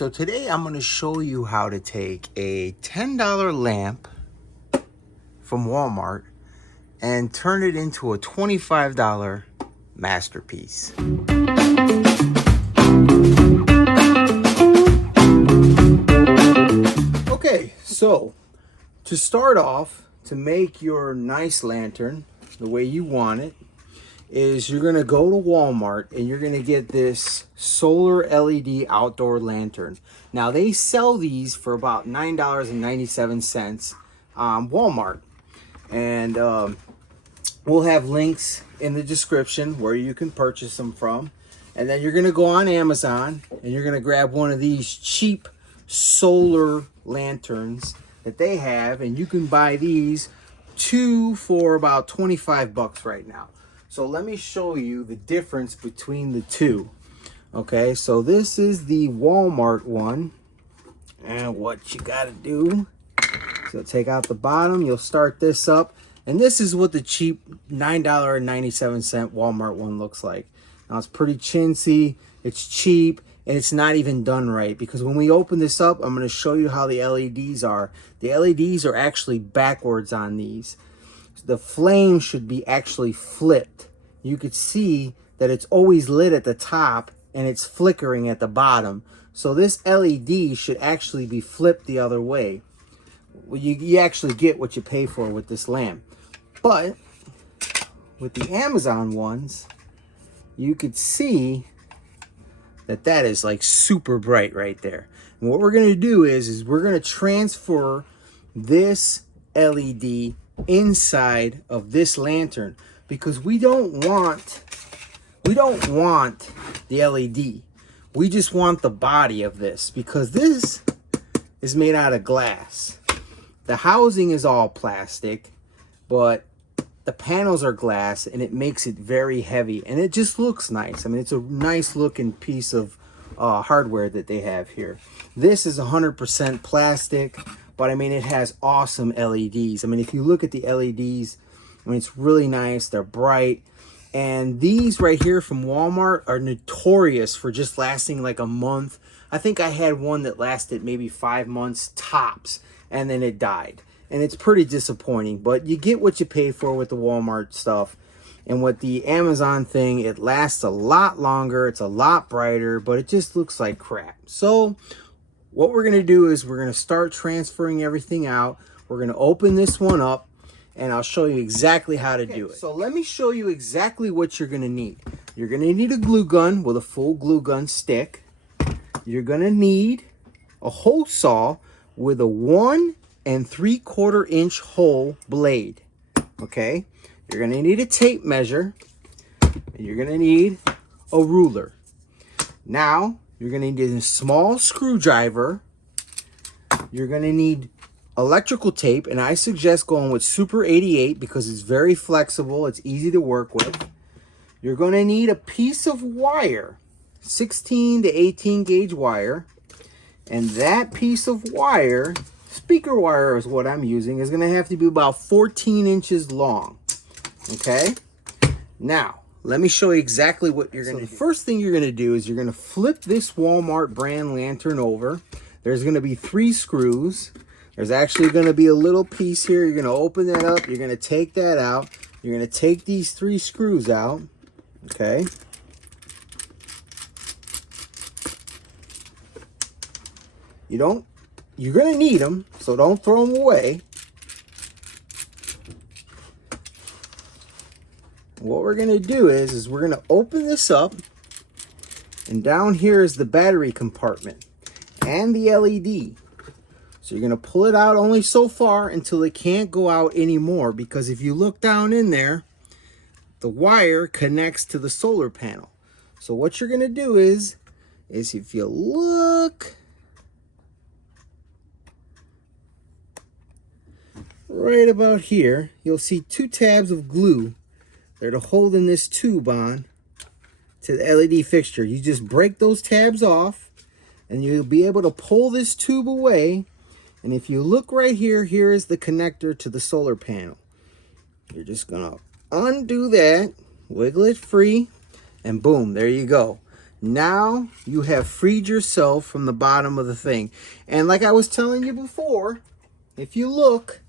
So today I'm going to show you how to take a $10 lamp from Walmart and turn it into a $25 masterpiece. Okay, so to start off, to make your nice lantern the way you want it, is you're going to go to Walmart and you're going to get this solar LED outdoor lantern. Now they sell these for about $9.97 on Walmart, and we'll have links in the description where you can purchase them from. And then you're going to go on Amazon and you're going to grab one of these cheap solar lanterns that they have, and you can buy these two for about 25 bucks right now. So let me show you the difference between the two. Okay, so this is the Walmart one. And what you gotta do, so take out the bottom, you'll start this up. And this is what the cheap $9.97 Walmart one looks like. Now it's pretty chintzy, it's cheap, and it's not even done right. Because when we open this up, I'm gonna show you how the LEDs are. The LEDs are actually backwards on these. The flame should be actually flipped. You could see that it's always lit at the top and it's flickering at the bottom. So this LED should actually be flipped the other way. Well, you actually get what you pay for with this lamp. But with the Amazon ones, you could see that that is like super bright right there. And what we're going to do is we're going to transfer this LED inside of this lantern, because we don't want the LED. We just want the body of this, because this is made out of glass. The housing is all plastic, but the panels are glass, and it makes it very heavy, and it just looks nice. I mean, it's a nice looking piece of hardware that they have here. This is 100% plastic, but I mean, it has awesome LEDs. I mean, if you look at the LEDs, I mean, it's really nice. They're bright. And these right here from Walmart are notorious for just lasting like a month. I think I had one that lasted maybe 5 months tops, and then it died. And it's pretty disappointing, but you get what you pay for with the Walmart stuff. And with the Amazon thing, it lasts a lot longer. It's a lot brighter, but it just looks like crap. So what we're going to do is we're going to start transferring everything out. We're going to open this one up, and I'll show you exactly how to do it. So let me show you exactly what you're going to need. You're going to need a glue gun with a full glue gun stick. You're going to need a hole saw with a 1 3/4 inch hole blade. Okay? You're going to need a tape measure, and you're going to need a ruler. Now, you're going to need a small screwdriver. You're going to need electrical tape, and I suggest going with Super 88 because it's very flexible. It's easy to work with. You're going to need a piece of wire, 16 to 18 gauge wire. And that piece of wire, speaker wire is what I'm using, is going to have to be about 14 inches long. Okay? Now, let me show you exactly what you're going to do. The first thing you're going to do is you're going to flip this Walmart brand lantern over. There's going to be 3 screws. There's actually going to be a little piece here. You're going to open that up. You're going to take that out. You're going to take these 3 screws out. Okay. You're going to need them, so don't throw them away. What we're going to do is we're going to open this up, and down here is the battery compartment and the LED. So you're going to pull it out only so far until it can't go out anymore, because if you look down in there, the wire connects to the solar panel. So what you're going to do is if you look right about here, you'll see 2 tabs of glue. They're holding this tube on to the LED fixture. You just break those tabs off, and you'll be able to pull this tube away. And if you look right here, here is the connector to the solar panel. You're just going to undo that, wiggle it free, and boom, there you go. Now you have freed yourself from the bottom of the thing. And like I was telling you before, if you look,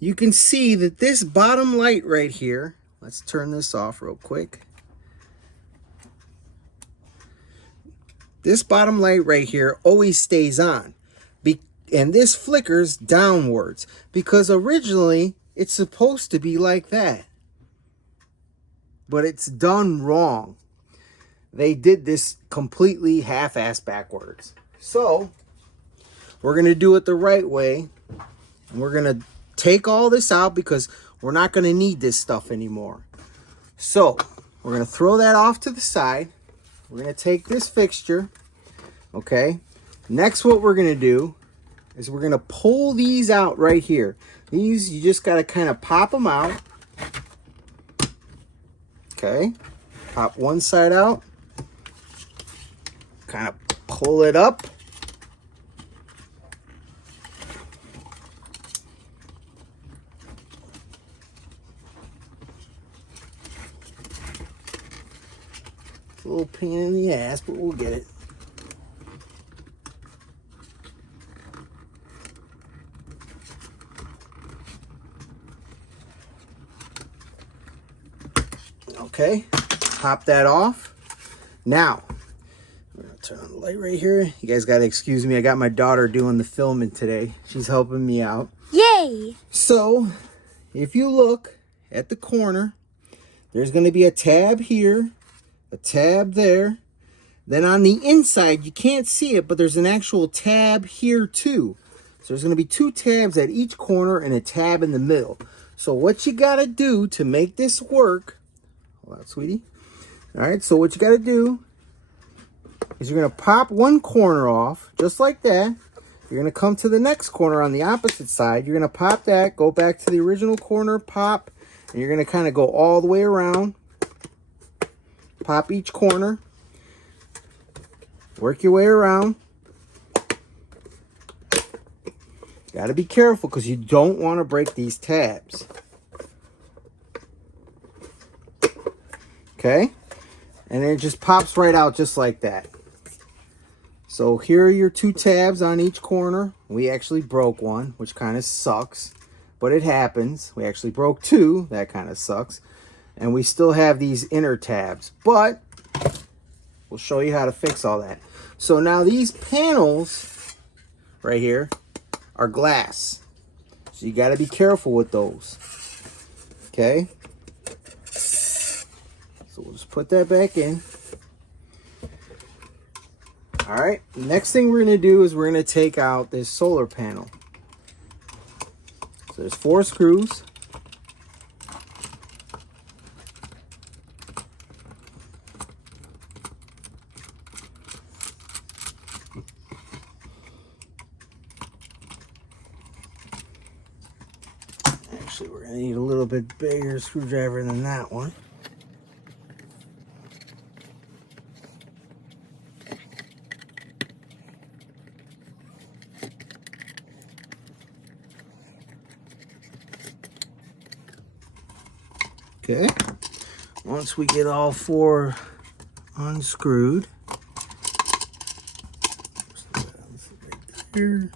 you can see that this bottom light right here, let's turn this off real quick. This bottom light right here always stays on. And this flickers downwards because originally it's supposed to be like that. But it's done wrong. They did this completely half-assed backwards. So we're going to do it the right way. And we're going to take all this out because we're not going to need this stuff anymore. So we're going to throw that off to the side. We're going to take this fixture. Okay. Next, what we're going to do is we're going to pull these out right here. These, you just got to kind of pop them out. Okay. Pop one side out. Kind of pull it up. It's a little pain in the ass, but we'll get it. Okay, pop that off. Now, I'm gonna turn on the light right here. You guys gotta excuse me. I got my daughter doing the filming today. She's helping me out. Yay! So, if you look at the corner, there's gonna be a tab here, a tab there. Then on the inside, you can't see it, but there's an actual tab here too. So there's gonna be 2 tabs at each corner and a tab in the middle. So what you gotta do to make this work, hold on, sweetie. All right, so what you got to do is you're going to pop one corner off, just like that. You're going to come to the next corner on the opposite side. You're going to pop that, go back to the original corner, pop, and you're going to kind of go all the way around. Pop each corner. Work your way around. Got to be careful because you don't want to break these tabs. Okay, and then it just pops right out just like that. So here are your 2 tabs on each corner. We actually broke one, which kind of sucks, but it happens. We actually broke 2. That kind of sucks. And we still have these inner tabs, but we'll show you how to fix all that. So now these panels right here are glass. So you got to be careful with those. Okay. So we'll just put that back in. All right, next thing we're gonna do is we're gonna take out this solar panel. So there's 4 screws. Actually, we're gonna need a little bit bigger screwdriver than that one. Okay, once we get all 4 unscrewed, right there.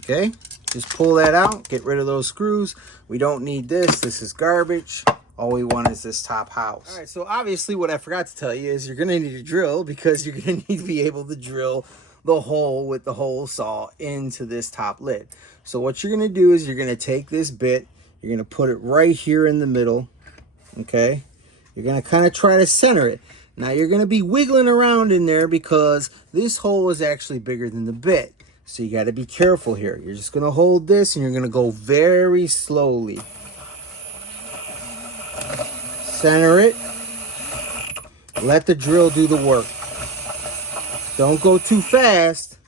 Okay, just pull that out, get rid of those screws. We don't need this. This is garbage. All we want is this top house. All right, so obviously what I forgot to tell you is you're gonna need a drill because you're gonna need to be able to drill the hole with the hole saw into this top lid. So what you're gonna do is you're gonna take this bit, you're gonna put it right here in the middle, okay? You're gonna kind of try to center it. Now you're gonna be wiggling around in there because this hole is actually bigger than the bit. So you gotta be careful here. You're just gonna hold this and you're gonna go very slowly. Center it. Let the drill do the work. Don't go too fast.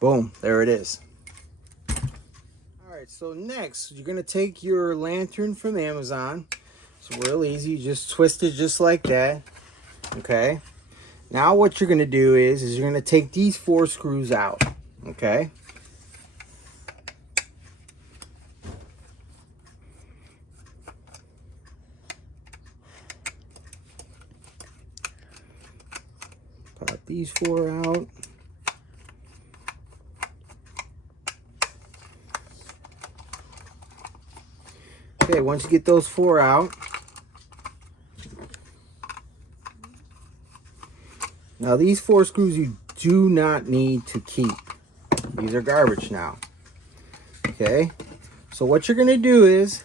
Boom, there it is. All right, So next, you're going to take your lantern from Amazon. It's real easy. You just twist it just like that. Okay. Now what you're going to do is you're going to take these 4 screws out. Okay. Pop these 4 out. Okay, once you get those 4 out, now these 4 screws you do not need to keep. These are garbage now. Okay, so what you're gonna do is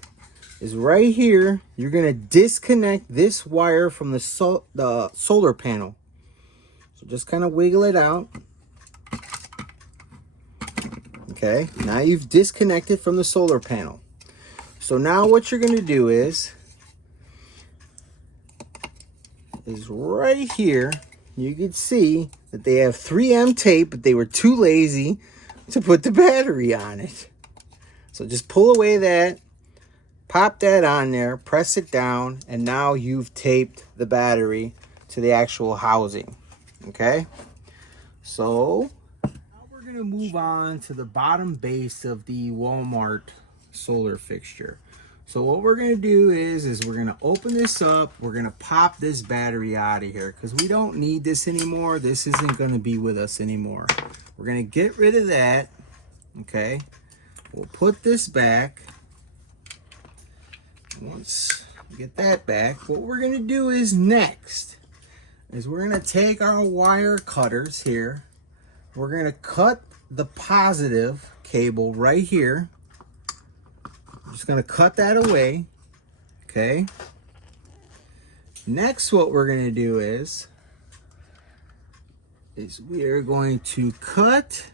right here, you're gonna disconnect this wire from the solar panel. So just kind of wiggle it out. Okay, now you've disconnected from the solar panel. So now what you're going to do is right here, you can see that they have 3M tape, but they were too lazy to put the battery on it. So just pull away that, pop that on there, press it down, and now you've taped the battery to the actual housing. Okay? So now we're going to move on to the bottom base of the Walmart solar fixture. So what we're going to do is we're going to open this up. We're going to pop this battery out of here because we don't need this anymore. This isn't going to be with us anymore. We're going to get rid of that. Okay. We'll put this back. Once we get that back, what we're going to do is next is we're going to take our wire cutters here. We're going to cut the positive cable right here. I'm just going to cut that away. Okay. Next, what we're going to do is we are going to cut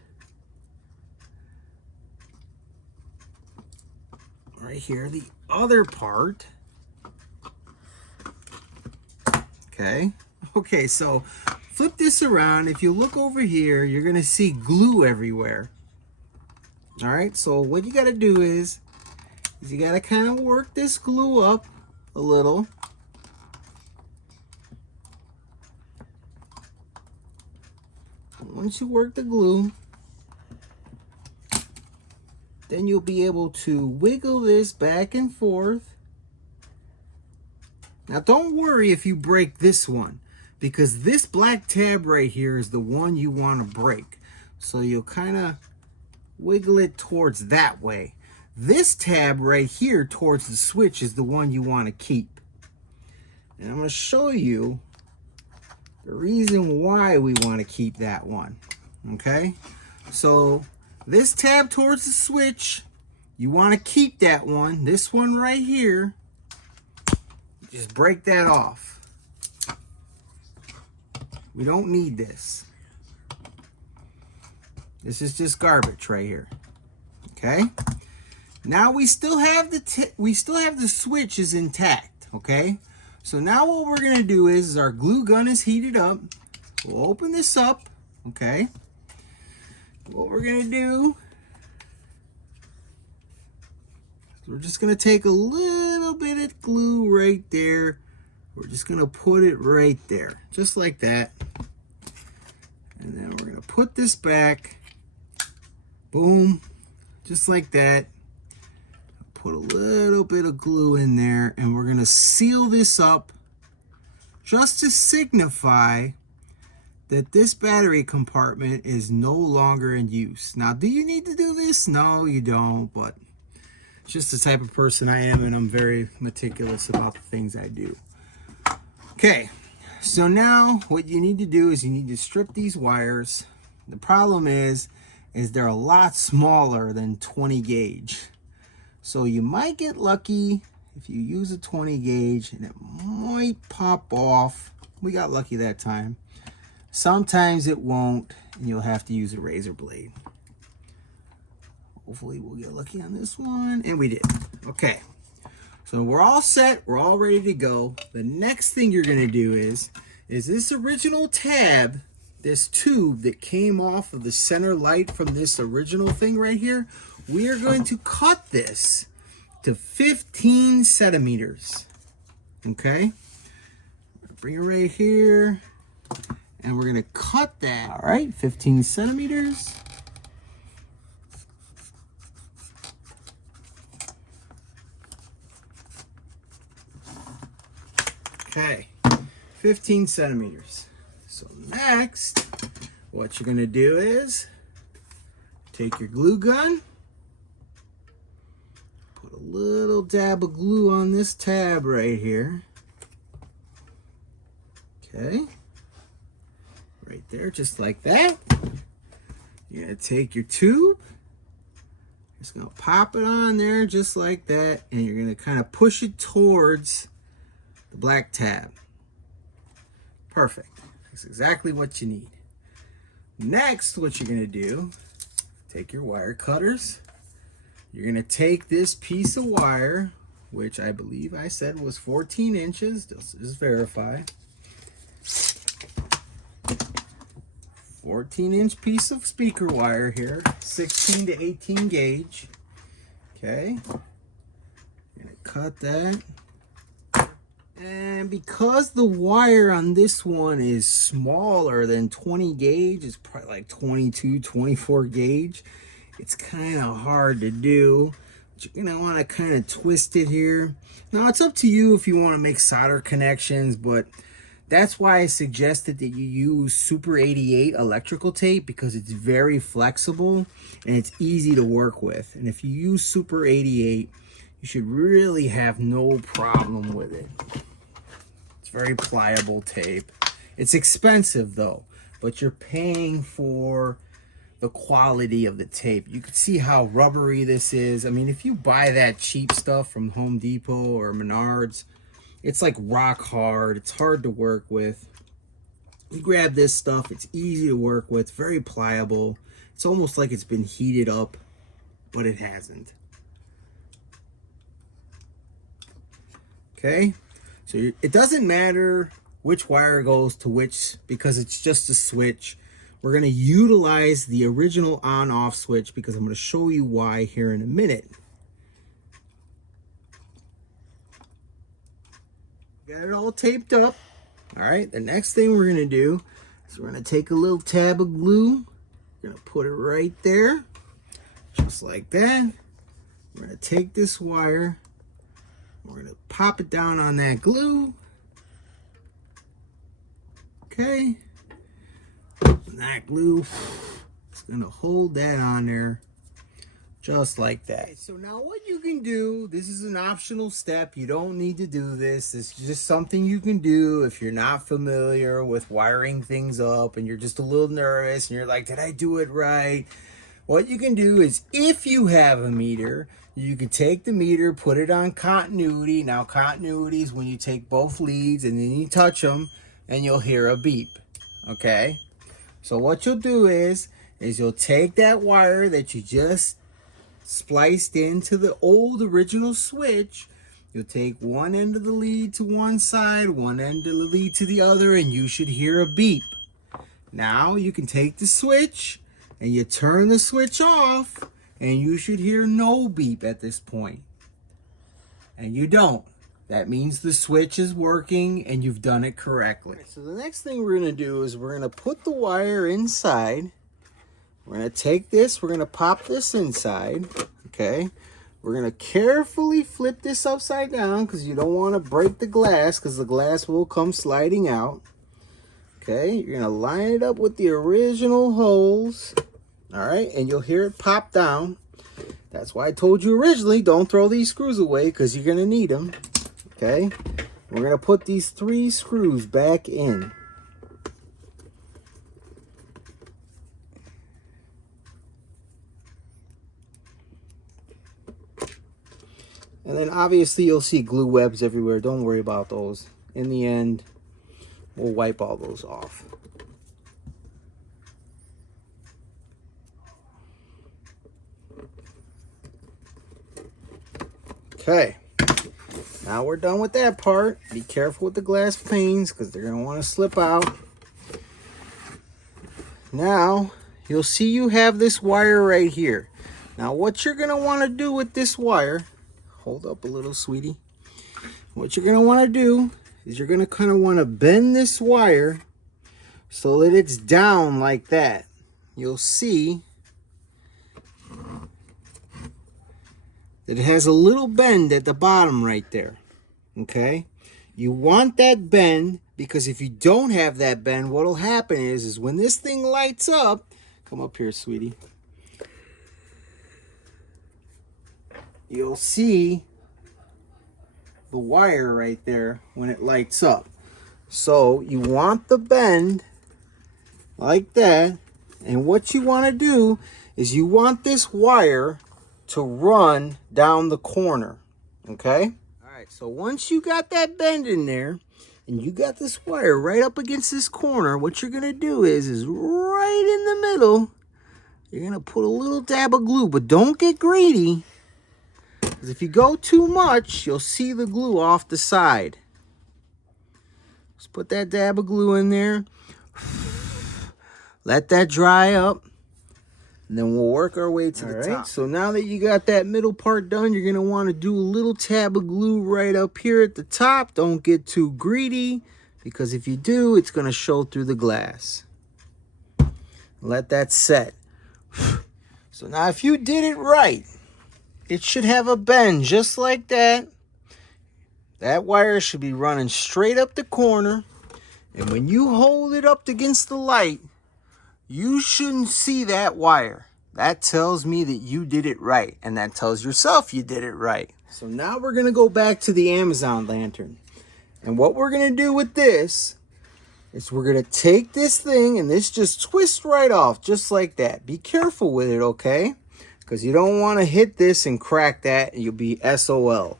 right here the other part. Okay. Okay, so flip this around. If you look over here, you're going to see glue everywhere. All right, so what you got to do is you got to kind of work this glue up a little. Once you work the glue, then you'll be able to wiggle this back and forth. Now don't worry if you break this one, because this black tab right here is the one you want to break. So you'll kind of wiggle it towards that way. This tab right here towards the switch is the one you want to keep. And I'm going to show you the reason why we want to keep that one. Okay? So this tab towards the switch, you want to keep that one. This one right here, just break that off. We don't need this. This is just garbage right here. Okay? Now we still have the switches intact, okay? So now what we're gonna do is our glue gun is heated up. We'll open this up, okay? What we're gonna do, we're just gonna take a little bit of glue right there. We're just gonna put it right there, just like that. And then we're gonna put this back, boom, just like that. Put a little bit of glue in there, and we're going to seal this up just to signify that this battery compartment is no longer in use. Now, do you need to do this? No, you don't, but it's just the type of person I am, and I'm very meticulous about the things I do. Okay, so now what you need to do is you need to strip these wires. The problem is they're a lot smaller than 20 gauge. So you might get lucky if you use a 20 gauge and it might pop off. We got lucky that time. Sometimes it won't, and you'll have to use a razor blade. Hopefully we'll get lucky on this one, and we did. Okay, so we're all set. We're all ready to go. The next thing you're gonna do is this original tab, this tube that came off of the center light from this original thing right here, we are going to cut this to 15 centimeters. Okay, bring it right here, and we're going to cut that. All right, 15 centimeters. Okay, 15 centimeters. So next, what you're going to do is take your glue gun, put a little dab of glue on this tab right here. Okay, right there, just like that. You're going to take your tube, just going to pop it on there just like that, and you're going to kind of push it towards the black tab. Perfect. That's exactly what you need. Next, what you're going to do, take your wire cutters. You're going to take this piece of wire, which I believe I said was 14 inches. Just verify. 14-inch piece of speaker wire here, 16 to 18 gauge. Okay. You're going to cut that. And because the wire on this one is smaller than 20 gauge, it's probably like 22, 24 gauge, it's kind of hard to do. But you're going to want to kind of twist it here. Now, it's up to you if you want to make solder connections, but that's why I suggested that you use Super 88 electrical tape, because it's very flexible and it's easy to work with. And if you use Super 88, you should really have no problem with it. It's very pliable tape. It's expensive though, but you're paying for the quality of the tape. You can see how rubbery this is. I mean, if you buy that cheap stuff from Home Depot or Menards, it's like rock hard. It's hard to work with. You grab this stuff, it's easy to work with, very pliable. It's almost like it's been heated up, but it hasn't. Okay, so it doesn't matter which wire goes to which, because it's just a switch. We're going to utilize the original on-off switch because I'm going to show you why here in a minute. Got it all taped up. All right, the next thing we're going to do is we're going to take a little tab of glue. We're going to put it right there, just like that. We're going to take this wire. We're going to pop it down on that glue. Okay. And that glue is going to hold that on there just like that. So now what you can do, this is an optional step. You don't need to do this. It's just something you can do if you're not familiar with wiring things up and you're just a little nervous and you're like, did I do it right? What you can do is, if you have a meter, you can take the meter, put it on continuity. Now continuity is when you take both leads and then you touch them and you'll hear a beep. Okay? So what you'll do is you'll take that wire that you just spliced into the old original switch. You'll take one end of the lead to one side, one end of the lead to the other, and you should hear a beep. Now you can take the switch and you turn the switch off, and you should hear no beep at this point. And you don't. That means the switch is working and you've done it correctly. So the next thing we're going to do is we're going to put the wire inside. We're going to take this, we're going to pop this inside, okay? We're going to carefully flip this upside down because you don't want to break the glass, because the glass will come sliding out. Okay, you're going to line it up with the original holes, all right? And you'll hear it pop down. That's why I told you originally, don't throw these screws away because you're going to need them, okay? We're going to put these 3 screws back in. And then obviously you'll see glue webs everywhere. Don't worry about those. In the end, we'll wipe all those off. Okay. Now we're done with that part. Be careful with the glass panes because they're going to want to slip out. Now, you'll see you have this wire right here. Now what you're going to want to do with this wire, hold up a little, sweetie. What you're going to want to do is you're going to kind of want to bend this wire so that it's down like that. You'll see that it has a little bend at the bottom right there. Okay? You want that bend because if you don't have that bend, what'll happen is when this thing lights up, come up here, sweetie. You'll see the wire right there when it lights up. So you want the bend like that, and what you want to do is you want this wire to run down the corner. Okay? All right, so once you got that bend in there and you got this wire right up against this corner, what you're going to do is right in the middle, you're going to put a little dab of glue, but don't get greedy. Because if you go too much, you'll see the glue off the side. Just put that dab of glue in there. Let that dry up. And then we'll work our way to the top. So now that you got that middle part done, you're going to want to do a little tab of glue right up here at the top. Don't get too greedy, because if you do, it's going to show through the glass. Let that set. So now if you did it right, it should have a bend just like that. That wire should be running straight up the corner. And when you hold it up against the light, you shouldn't see that wire. That tells me that you did it right. And that tells yourself you did it right. So now we're going to go back to the Amazon lantern. And what we're going to do with this is we're going to take this thing, and this just twists right off just like that. Be careful with it, okay? Because you don't want to hit this and crack that, and you'll be SOL.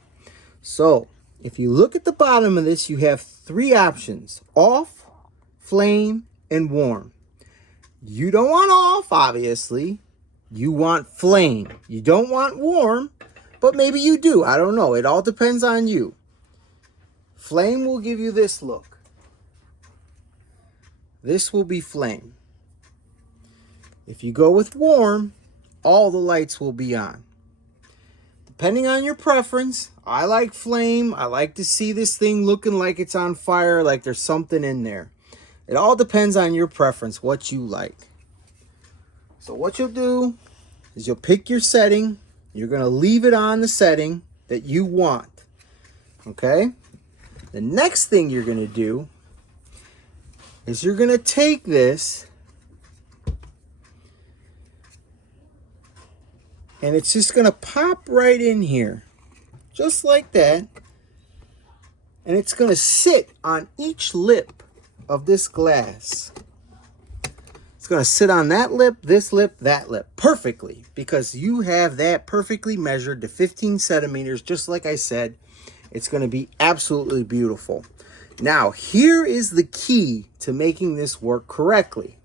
So if you look at the bottom of this, you have 3 options: off, flame, and warm. You don't want off, obviously. You want flame. You don't want warm, but maybe you do. I don't know. It all depends on you. Flame will give you this look. This will be flame. If you go with warm, all the lights will be on. Depending on your preference, I like flame. I like to see this thing looking like it's on fire, like there's something in there. It all depends on your preference, what you like. So what you'll do is you'll pick your setting. You're going to leave it on the setting that you want. Okay? The next thing you're going to do is you're going to take this, and it's just going to pop right in here. Just like that. And it's going to sit on each lip of this glass. It's going to sit on that lip, this lip, that lip perfectly, because you have that perfectly measured to 15 centimeters. Just like I said, it's going to be absolutely beautiful. Now, here is the key to making this work correctly.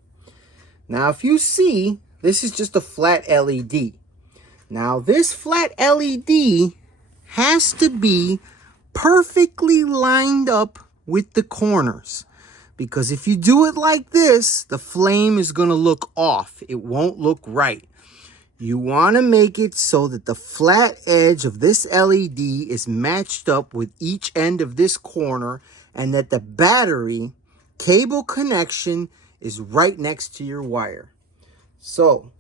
Now, if you see, this is just a flat LED. Now, this flat LED has to be perfectly lined up with the corners. Because if you do it like this, the flame is going to look off. It won't look right. You want to make it so that the flat edge of this LED is matched up with each end of this corner, and that the battery cable connection is right next to your wire. So,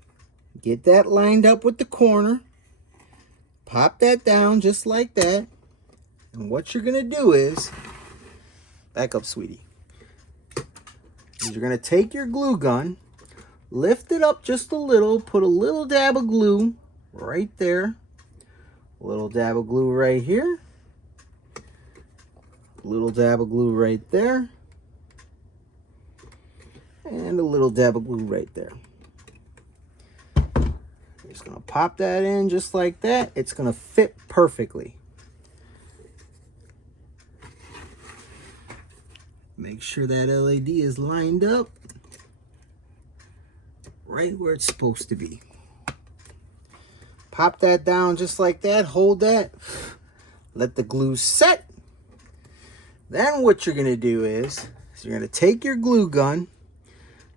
get that lined up with the corner. Pop that down just like that. And what you're going to do is, back up, sweetie. You're going to take your glue gun, lift it up just a little, put a little dab of glue right there, a little dab of glue right here, a little dab of glue right there, and a little dab of glue right there. You're just going to pop that in just like that. It's going to fit perfectly. Make sure that LED is lined up right where it's supposed to be. Pop that down just like that. Hold that. Let the glue set. Then what you're going to do is you're going to take your glue gun.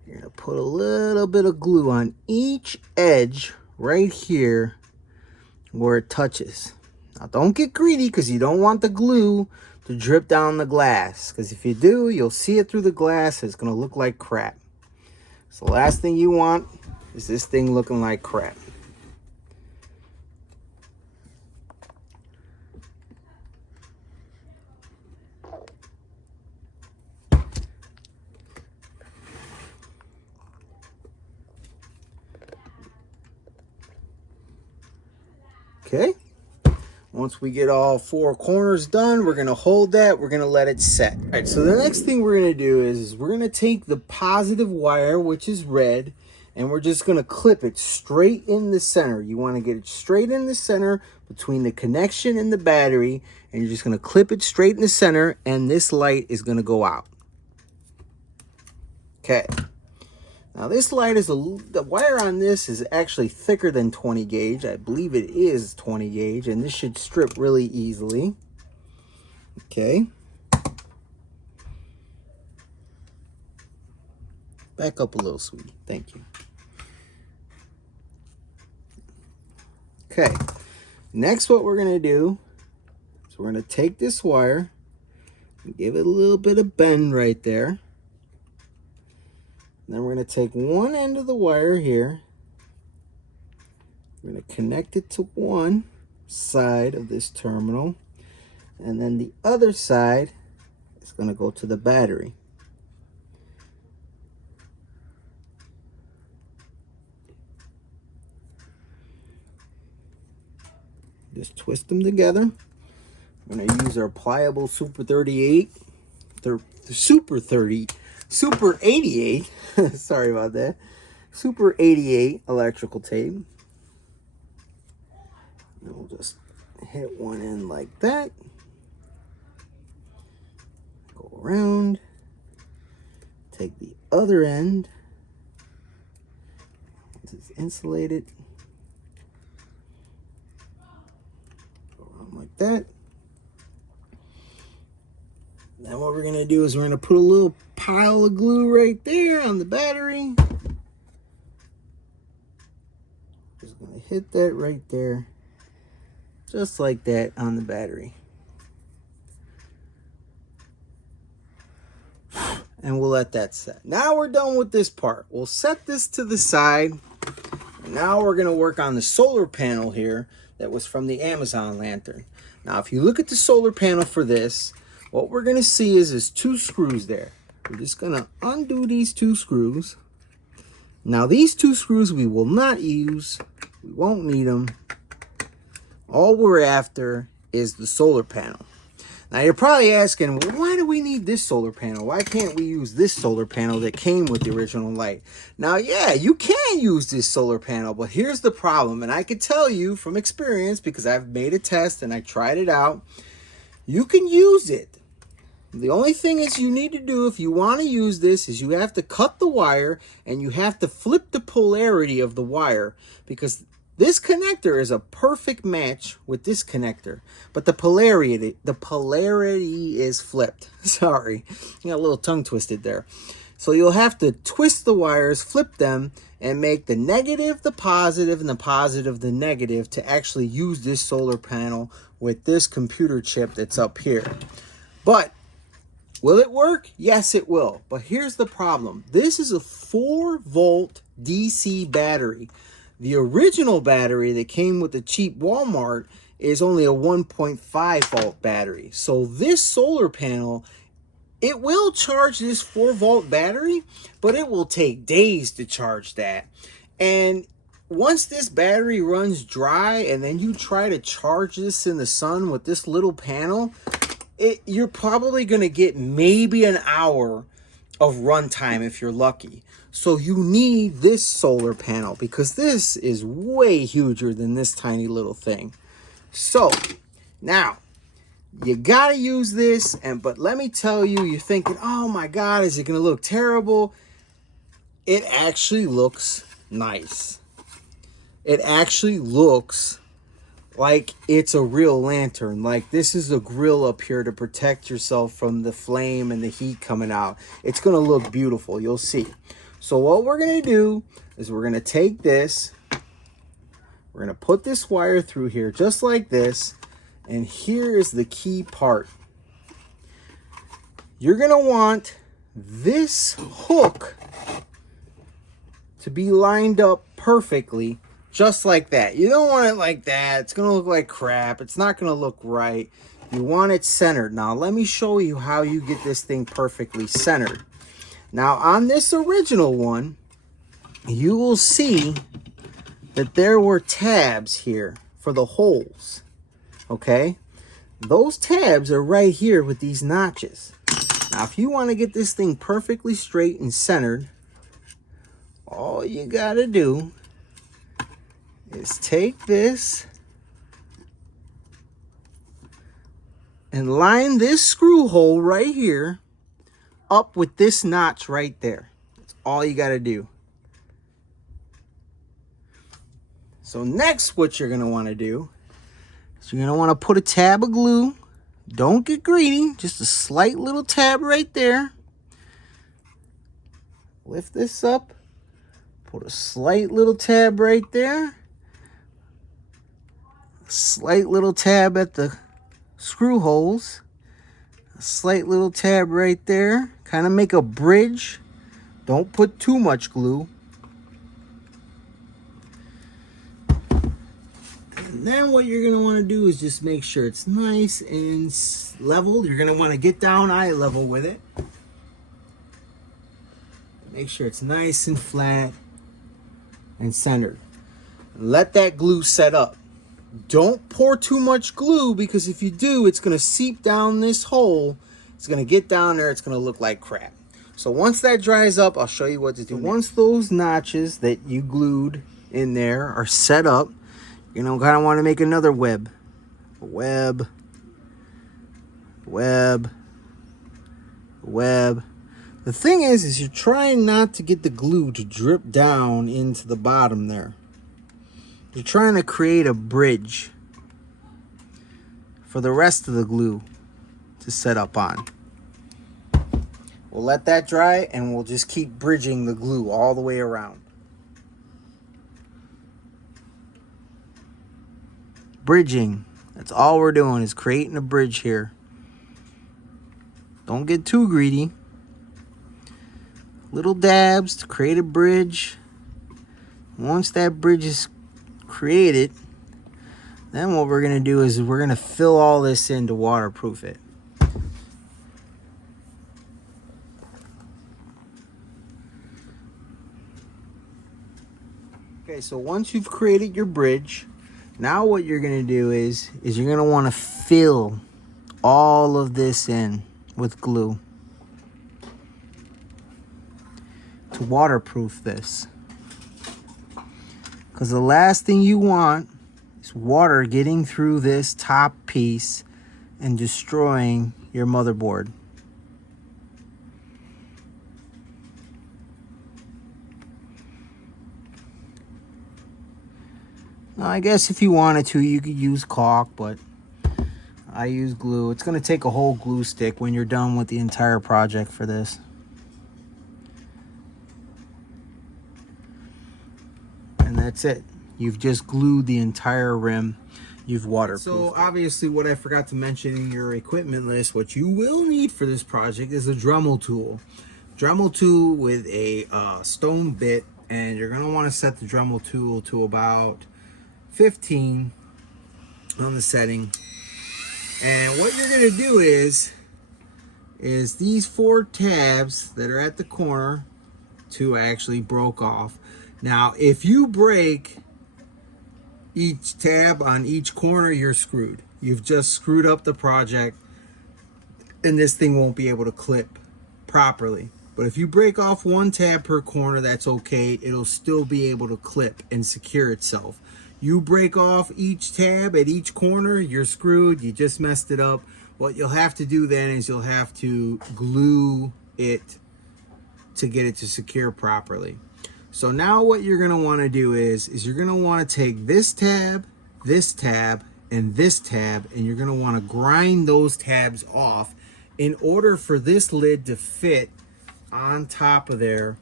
You're going to put a little bit of glue on each edge right here where it touches. Now don't get greedy, because you don't want the glue to drip down the glass, because if you do, you'll see it through the glass. It's going to look like crap. So the last thing you want is this thing looking like crap. Okay. Once we get all 4 corners done, we're going to hold that. We're going to let it set. All right, so the next thing we're going to do is we're going to take the positive wire, which is red, and we're just going to clip it straight in the center. You want to get it straight in the center between the connection and the battery, and you're just going to clip it straight in the center, and this light is going to go out. Okay. Now this light is, the wire on this is actually thicker than 20 gauge. I believe it is 20 gauge, and this should strip really easily. Okay. Back up a little, sweetie. Thank you. Okay. Next, what we're going to do is we're going to take this wire and give it a little bit of bend right there. Then we're going to take one end of the wire here. We're going to connect it to one side of this terminal. And then the other side is going to go to the battery. Just twist them together. We're going to use our pliable Super 88. Super 88, sorry about that, Super 88 electrical tape. And we'll just hit one end like that. Go around. Take the other end. Once it's insulated. Go around like that. Then what we're going to do is we're going to put a little pile of glue right there on the battery. Just going to hit that right there. Just like that on the battery. And we'll let that set. Now we're done with this part. We'll set this to the side. And now we're going to work on the solar panel here that was from the Amazon lantern. Now if you look at the solar panel for this, what we're going to see is there's 2 screws there. We're just going to undo these 2 screws. Now these 2 screws we will not use. We won't need them. All we're after is the solar panel. Now you're probably asking, well, why do we need this solar panel? Why can't we use this solar panel that came with the original light? Now, yeah, you can use this solar panel, but here's the problem. And I can tell you from experience, because I've made a test and I tried it out, you can use it. The only thing is you need to do if you want to use this is you have to cut the wire and you have to flip the polarity of the wire, because this connector is a perfect match with this connector, but the polarity is flipped. Sorry, I got a little tongue twisted there. So you'll have to twist the wires, flip them, and make the negative the positive and the positive the negative to actually use this solar panel with this computer chip that's up here. But will it work? Yes, it will. But here's the problem. This is a 4-volt DC battery. The original battery that came with the cheap Walmart is only a 1.5 volt battery. So this solar panel, it will charge this 4-volt battery, but it will take days to charge that. And once this battery runs dry and then you try to charge this in the sun with this little panel, you're probably going to get maybe an hour of runtime if you're lucky. So you need this solar panel because this is way huger than this tiny little thing. So now you got to use this, but let me tell you, you're thinking, oh my God, is it going to look terrible? It actually looks nice. It actually looks like it's a real lantern. Like this is a grill up here to protect yourself from the flame and the heat coming out. It's going to look beautiful. You'll see. So what we're going to do is we're going to take this We're going to put this wire through here just like this. And here is the key part. You're going to want this hook to be lined up perfectly, just like that. You don't want it like that. It's going to look like crap. It's not going to look right. You want it centered. Now, let me show you how you get this thing perfectly centered. Now, on this original one, you will see that there were tabs here for the holes. Okay? Those tabs are right here with these notches. Now, if you want to get this thing perfectly straight and centered, all you got to do is take this and line this screw hole right here up with this notch right there. That's all you got to do. So next, what you're going to want to do is you're going to want to put a tab of glue. Don't get greedy. Just a slight little tab right there. Lift this up. Put a slight little tab right there. A slight little tab at the screw holes. A slight little tab right there. Kind of make a bridge. Don't put too much glue. And then what you're going to want to do is just make sure it's nice and level. You're going to want to get down eye level with it. Make sure it's nice and flat and centered. Let that glue set up. Don't pour too much glue, because if you do, it's going to seep down this hole. It's going to get down there. It's going to look like crap. So once that dries up, I'll show you what to do. Once those notches that you glued in there are set up, you know, kind of want to make another web. Web. Web. Web. The thing is you're trying not to get the glue to drip down into the bottom there. You're trying to create a bridge for the rest of the glue to set up on. We'll let that dry and we'll just keep bridging the glue all the way around. Bridging. That's all we're doing, is creating a bridge here. Don't get too greedy. Little dabs to create a bridge. Once that bridge is created, then what we're going to do is we're going to fill all this in to waterproof it. Okay, so once you've created your bridge, now what you're going to do is you're going to want to fill all of this in with glue to waterproof this. Because the last thing you want is water getting through this top piece and destroying your motherboard. Now, I guess if you wanted to, you could use caulk, but I use glue. It's going to take a whole glue stick when you're done with the entire project for this. And that's it. You've just glued the entire rim. You've waterproofed. So obviously, what I forgot to mention in your equipment list, what you will need for this project is a Dremel tool. Dremel tool with a stone bit, and you're going to want to set the Dremel tool to about 15 on the setting. And what you're going to do is these 4 tabs that are at the corner, 2 actually broke off. Now, if you break each tab on each corner, you're screwed. You've just screwed up the project, and this thing won't be able to clip properly. But if you break off 1 tab per corner, that's okay. It'll still be able to clip and secure itself. You break off each tab at each corner, you're screwed. You just messed it up. What you'll have to do then is you'll have to glue it to get it to secure properly. So now what you're going to want to do is you're going to want to take this tab, and this tab, and you're going to want to grind those tabs off in order for this lid to fit on top of there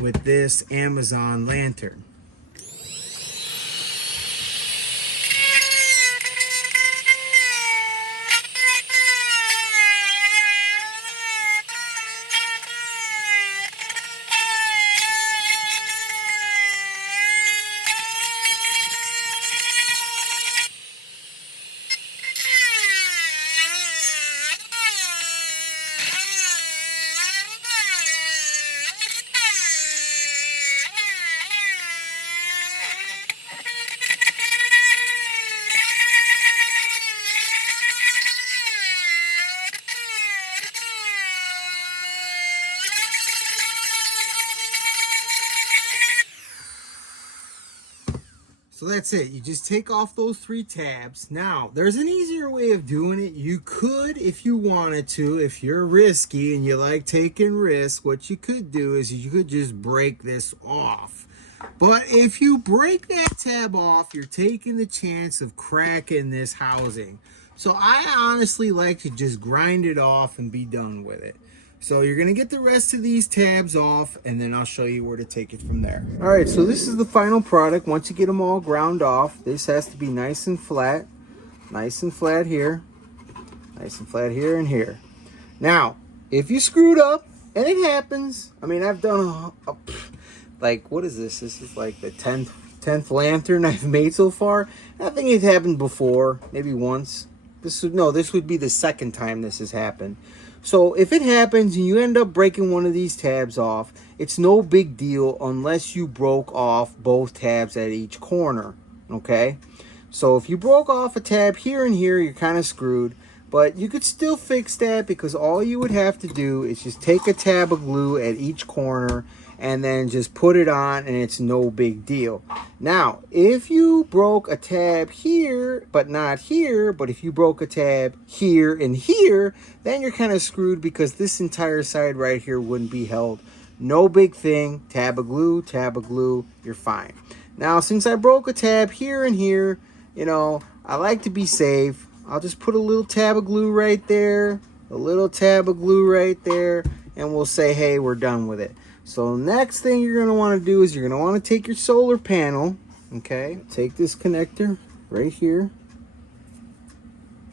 with this Amazon lantern. So that's it. You just take off those 3 tabs. Now, there's an easier way of doing it. You could, if you wanted to, if you're risky and you like taking risks, what you could do is you could just break this off. But if you break that tab off, you're taking the chance of cracking this housing. So I honestly like to just grind it off and be done with it. So you're going to get the rest of these tabs off, and then I'll show you where to take it from there. All right, so this is the final product. Once you get them all ground off, this has to be nice and flat. Nice and flat here. Nice and flat here and here. Now, if you screwed up, and it happens. I mean, I've done like, what is this? This is like the 10th lantern I've made so far. I think it happened before, maybe once. This would be the second time this has happened. So if it happens and you end up breaking one of these tabs off, it's no big deal unless you broke off both tabs at each corner, okay? So if you broke off a tab here and here, you're kind of screwed, but you could still fix that because all you would have to do is just take a tab of glue at each corner and then just put it on, and it's no big deal. Now, if you broke a tab here, but not here, but if you broke a tab here and here, then you're kind of screwed because this entire side right here wouldn't be held. No big thing. Tab of glue, you're fine. Now, since I broke a tab here and here, you know, I like to be safe. I'll just put a little tab of glue right there, a little tab of glue right there, and we'll say, hey, we're done with it. So next thing you're going to want to do is you're going to want to take your solar panel, okay? Take this connector right here.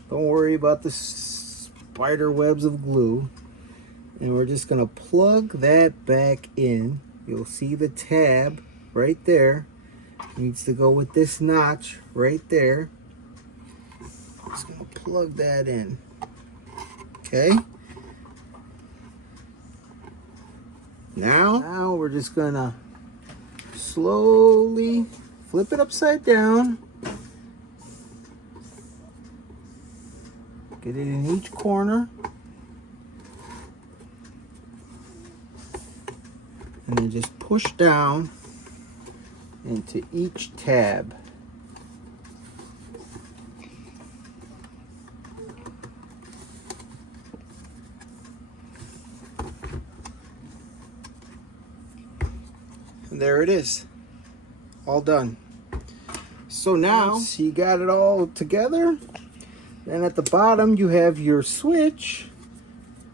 Don't worry about the spider webs of glue. And we're just going to plug that back in. You'll see the tab right there. It needs to go with this notch right there. Just going to plug that in, okay? Now we're just gonna slowly flip it upside down. Get it in each corner. And then just push down into each tab. And there it is, all done. So now you got it all together. Then at the bottom you have your switch,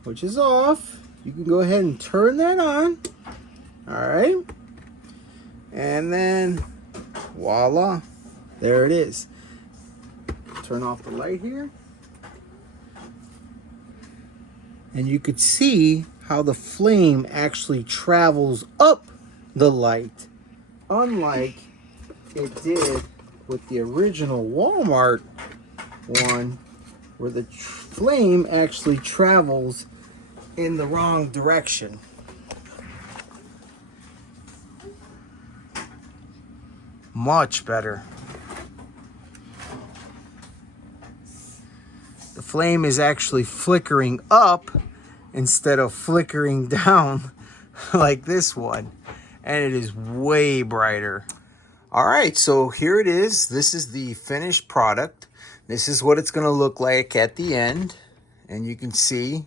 which is off. You can go ahead and turn that on. All right, and then voila, there it is. Turn off the light here, and you could see how the flame actually travels up the light, unlike it did with the original Walmart one, where the flame actually travels in the wrong direction. Much better. The flame is actually flickering up instead of flickering down like this one. And it is way brighter. All right, so here it is. This is the finished product. This is what it's going to look like at the end. And you can see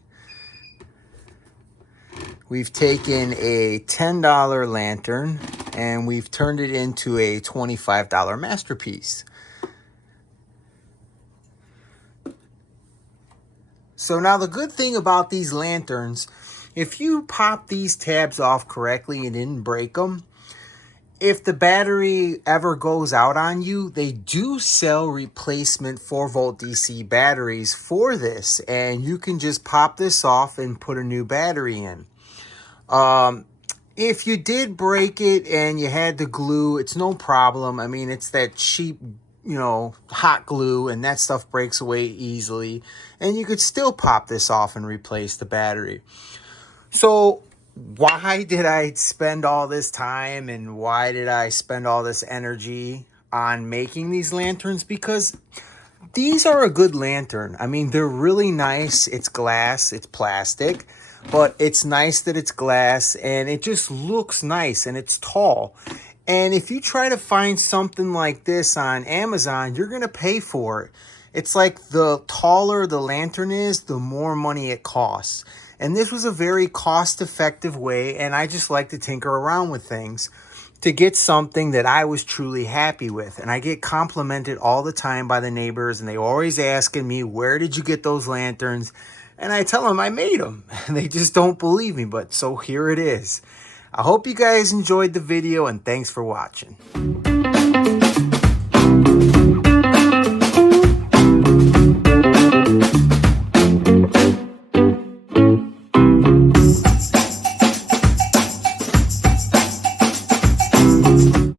we've taken a $10 lantern and we've turned it into a $25 masterpiece. So now the good thing about these lanterns, if you pop these tabs off correctly and didn't break them, if the battery ever goes out on you, they do sell replacement 4-volt DC batteries for this. And you can just pop this off and put a new battery in. If you did break it and you had to glue, it's no problem. I mean, it's that cheap, hot glue, and that stuff breaks away easily. And you could still pop this off and replace the battery. So why did I spend all this time and why did I spend all this energy on making these lanterns? Because these are a good lantern. I mean, they're really nice. It's glass, it's plastic, but it's nice that it's glass and it just looks nice and it's tall. And if you try to find something like this on Amazon, you're going to pay for it. It's like the taller the lantern is, the more money it costs. And this was a very cost-effective way, and I just like to tinker around with things to get something that I was truly happy with. And I get complimented all the time by the neighbors, and they always asking me, where did you get those lanterns? And I tell them I made them. And they just don't believe me, but so here it is. I hope you guys enjoyed the video, and thanks for watching.